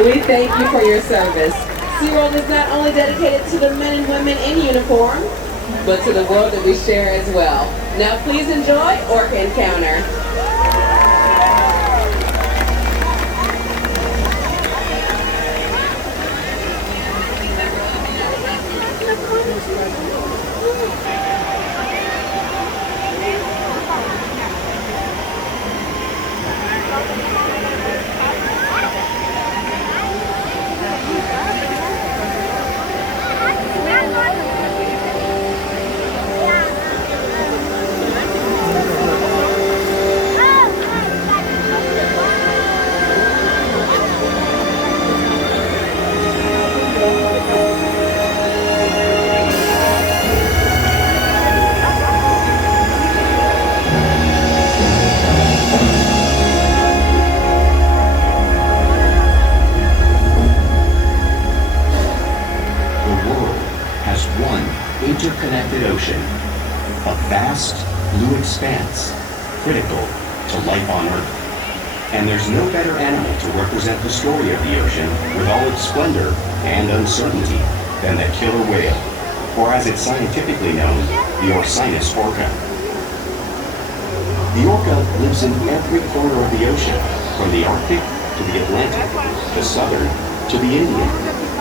We thank you for your service. SeaWorld is not only dedicated to the men and women in uniform, but to the world that we share as well. Now please enjoy Orca Encounter. Interconnected ocean, a vast blue expanse, critical to life on Earth. And there's no better animal to represent the story of the ocean with all its splendor and uncertainty than the killer whale, or as it's scientifically known, the Orcinus orca. The orca lives in every corner of the ocean, from the Arctic to the Atlantic, the Southern to the Indian,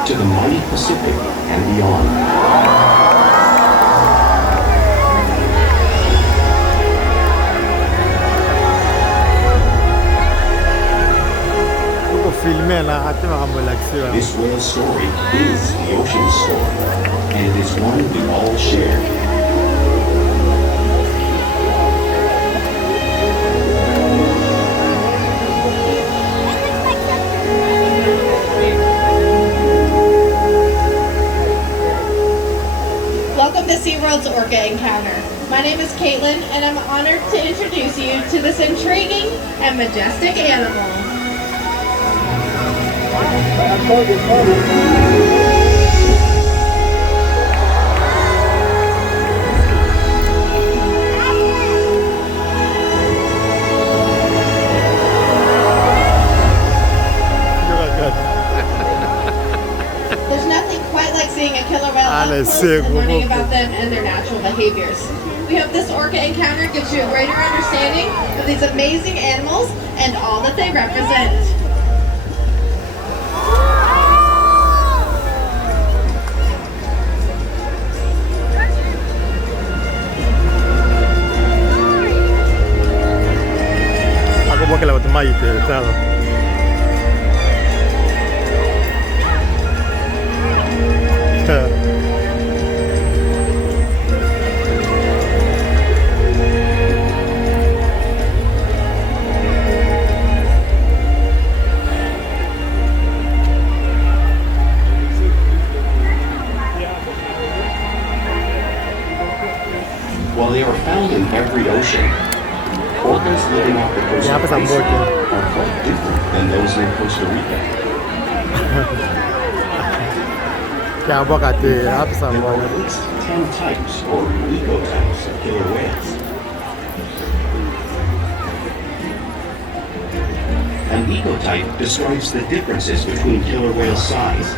to the mighty Pacific and beyond. This whale story is the ocean's story, and it is one we all share. Welcome to SeaWorld's Orca Encounter. My name is Caitlin, and I'm honored to introduce you to this intriguing and majestic animal. There's nothing quite like seeing a killer whale up close and learning about them and their natural behaviors. We hope this Orca Encounter gives you a greater understanding of these amazing animals and all that they represent. Que la maite, claro. While they are found in every ocean, orcas living off the coast of Iceland are quite different than those in Costa Rica. There are at least 10 types or ecotypes of killer whales. An ecotype describes the differences between killer whale size,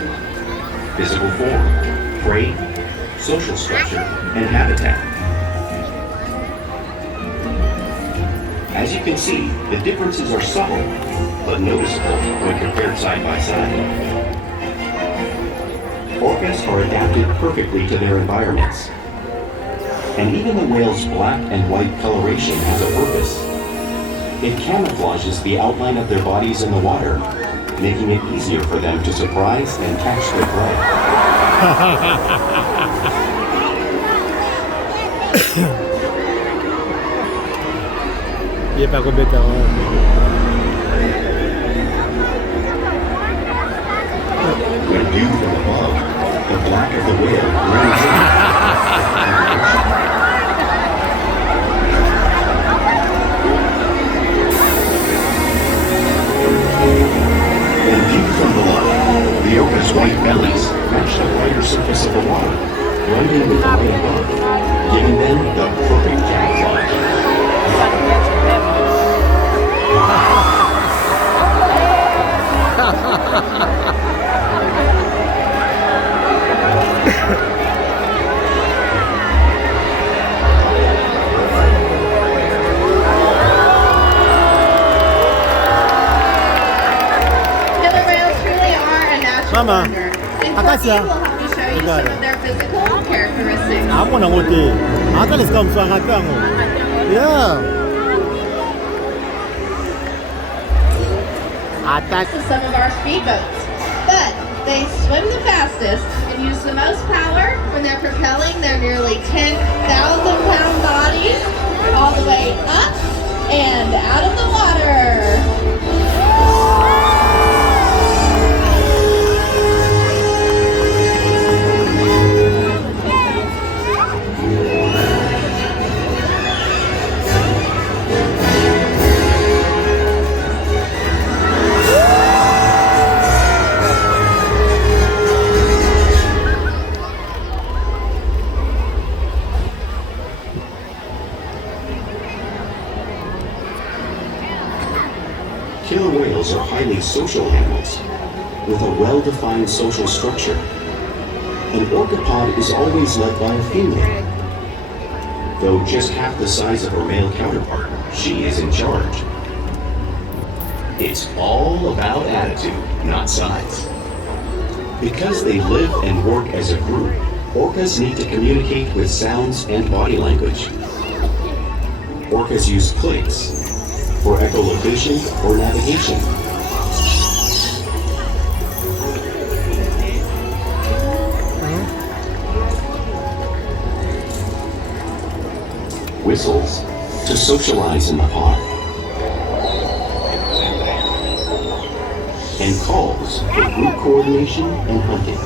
physical form, prey, social structure, and habitat. As you can see, the differences are subtle, but noticeable when compared side by side. Orcas are adapted perfectly to their environments. And even the whale's black and white coloration has a purpose. It camouflages the outline of their bodies in the water, making it easier for them to surprise and catch their prey. Dia aku beta. When viewed from above, the black of the whale blends in. When viewed from below, the orca's white bellies match the whiter surface of the water, blending with the light above, giving them the perfect camouflage. Ha ha ha! Mama, wonder. And Akasia. Courtney will help me show you some of their physical characteristics. Ako na nguti. Atalis kam sa hatang. Yeah. Atat. To some of our speedboats, but they swim the fastest and use the most power when they're propelling their nearly 10,000-pound bodies all the way up and out of the water. Killer whales are highly social animals with a well-defined social structure. An orcapod is always led by a female. Though just half the size of her male counterpart, she is in charge. It's all about attitude, not size. Because they live and work as a group, orcas need to communicate with sounds and body language. Orcas use clicks for echolocation or navigation. Whistles to socialize in the pod. And calls for group coordination and hunting.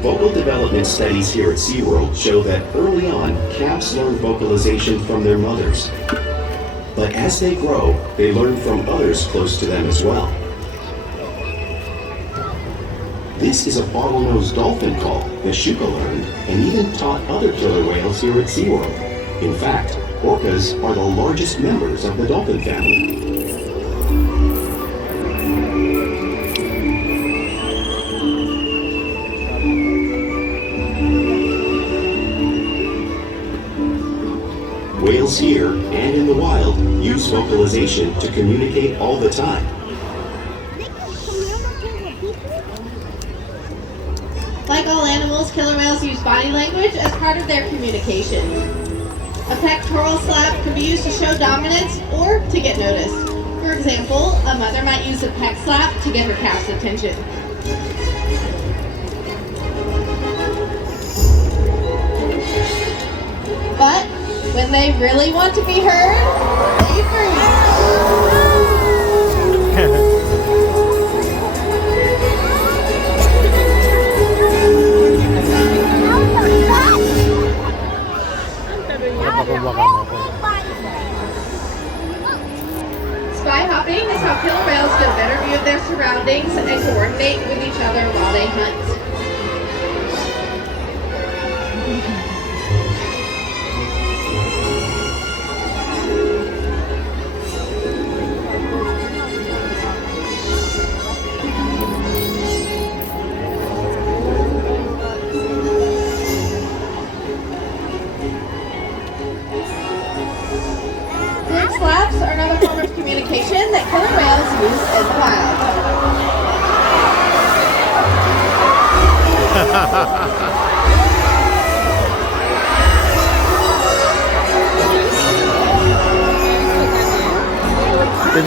Vocal development studies here at SeaWorld show that early on, calves learn vocalization from their mothers. But as they grow, they learn from others close to them as well. This is a bottlenose dolphin call that Shuka learned and even taught other killer whales here at SeaWorld. In fact, orcas are the largest members of the dolphin family. Whales here and in the wild use vocalization to communicate all the time. Like all animals, killer whales use body language as part of their communication. A pectoral slap can be used to show dominance or to get noticed. For example, a mother might use a pec slap to get her calf's attention. But when they really want to be heard, they freeze. Spy hopping is how killer whales get a better view of their surroundings and coordinate with each other while they hunt. Group slaps are another form of communication that killer whales use in the wild. It's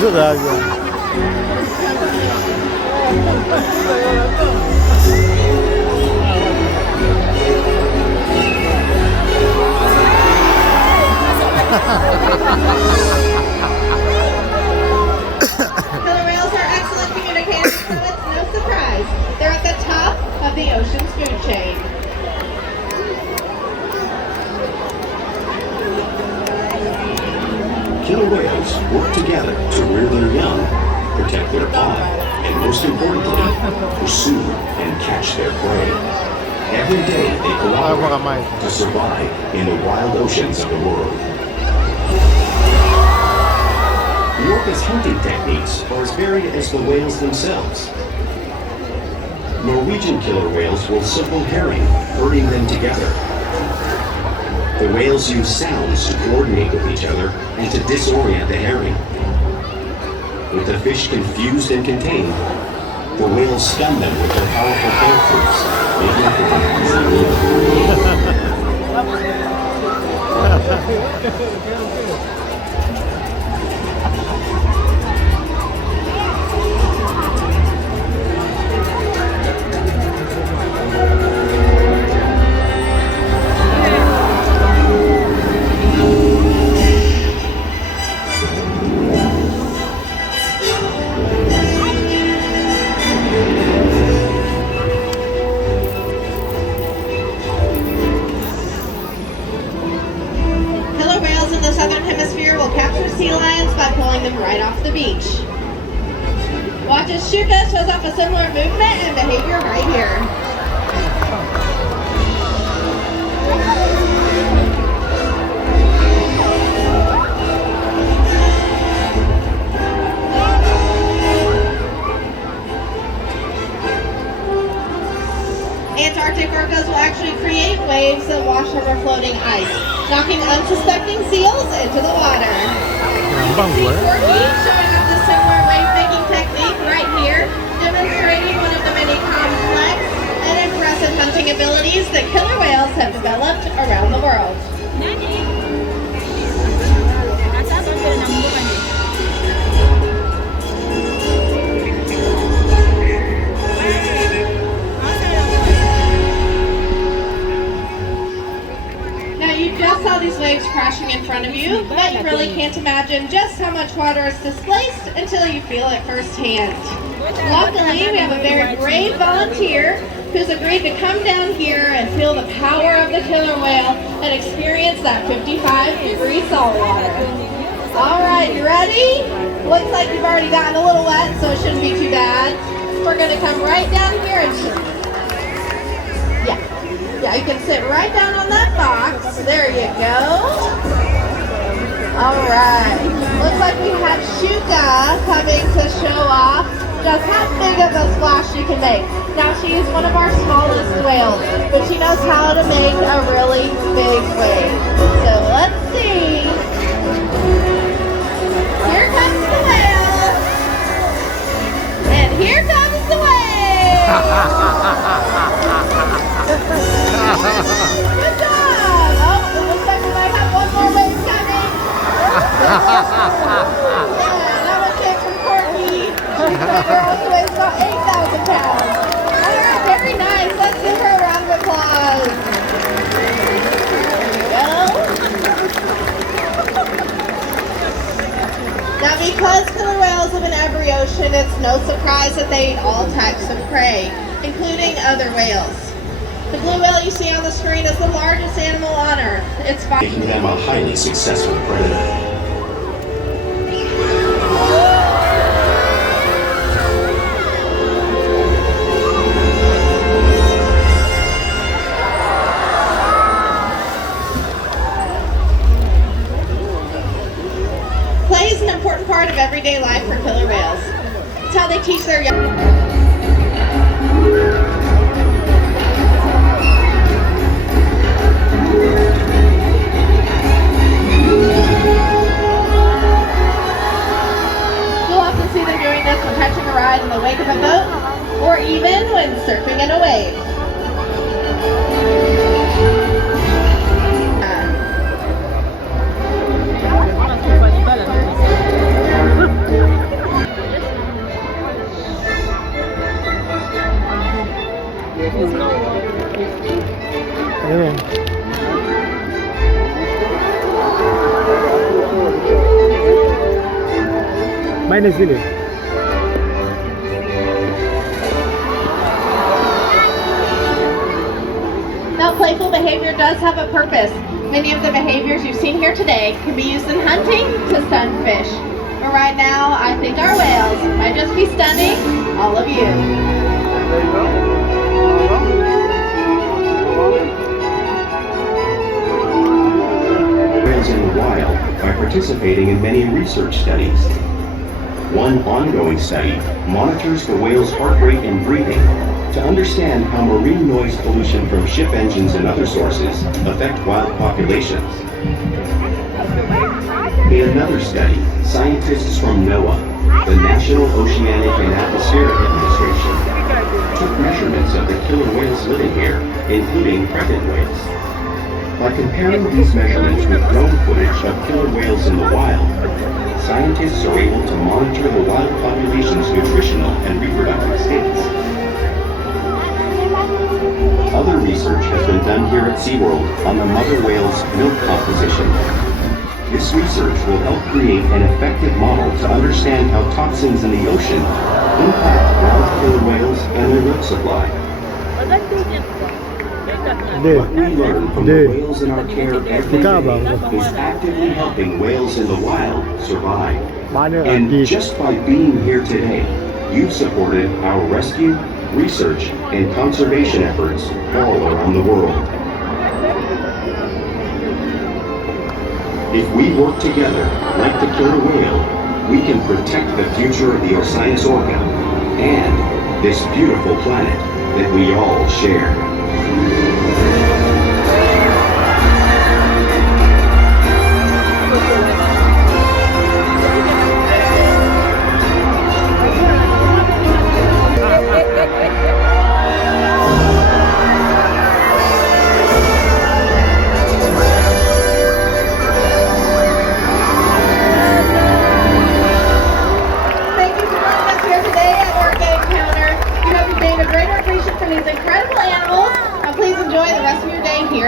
Killer whales are excellent communicators, so it's no surprise. They're at the top of the ocean's food chain. Killer whales work together to rear their young, protect their pod, and most importantly, pursue and catch their prey. Every day they cooperate to survive in the wild oceans of the world. The orca's hunting techniques are as varied as the whales themselves. Norwegian killer whales will circle herring, herding them together. The whales use sounds to coordinate with each other and to disorient the herring. With the fish confused and contained, the whales stun them with their powerful tail flukes, making for an easy meal. Sea lions by pulling them right off the beach. Watch as Shuka shows off a similar movement and behavior right here. Antarctic orcas will actually create waves that wash over floating ice, knocking unsuspecting seals into the water. Porky showing off the similar wave-making technique right here, demonstrating one of the many complex and impressive hunting abilities that killer whales have developed around the world. You just saw these waves crashing in front of you, but you really can't imagine just how much water is displaced until you feel it firsthand. Luckily, we have a very brave volunteer who's agreed to come down here and feel the power of the killer whale and experience that 55-degree salt water. All right, you ready? Looks like you've already gotten a little wet, so it shouldn't be too bad. We're going to come right down here and yeah, you can sit right down on that box. There you go. All right. Looks like we have Shuka coming to show off just how big of a splash she can make. Now, she is one of our smallest whales, but she knows how to make a really big wave. So let's see. Here comes the whale. And here comes the wave. Good job! Oh, it looks like we might have one more wave coming. Yeah, that was it from Porky. She's bigger, only weighs about 8,000 pounds. All right, very nice. Let's give her a round of applause. There we go. Now, because killer whales live in every ocean, it's no surprise that they eat all types of prey, including other whales. The blue whale you see on the screen is the largest animal on Earth. It's making them a highly successful predator. Play is an important part of everyday life for killer whales. It's how they teach their young. Catching a ride in the wake of a boat, or even when surfing in a wave. Minus gini. Now, playful behavior does have a purpose. Many of the behaviors you've seen here today can be used in hunting to stun fish. But right now, I think our whales might just be stunning all of you. Whales in the wild by participating in many research studies. One ongoing study monitors the whale's heart rate and breathing to understand how marine noise pollution from ship engines and other sources affect wild populations. In another study, scientists from NOAA, the National Oceanic and Atmospheric Administration, took measurements of the killer whales living here, including pregnant whales. By comparing these measurements with drone footage of killer whales in the wild, scientists are able to monitor the wild population's nutritional and reproductive states. Other research has been done here at SeaWorld on the mother whale's milk composition. This research will help create an effective model to understand how toxins in the ocean impact wild killer whales and their milk supply. What we learn from the whales in our care every day is actively helping whales in the wild survive. And just by being here today, you've supported our rescue, research, and conservation efforts all around the world. If we work together, like the killer whale, we can protect the future of the Osiris orca and this beautiful planet that we all share. Gain a greater appreciation for these incredible animals. Now please enjoy the rest of your day here.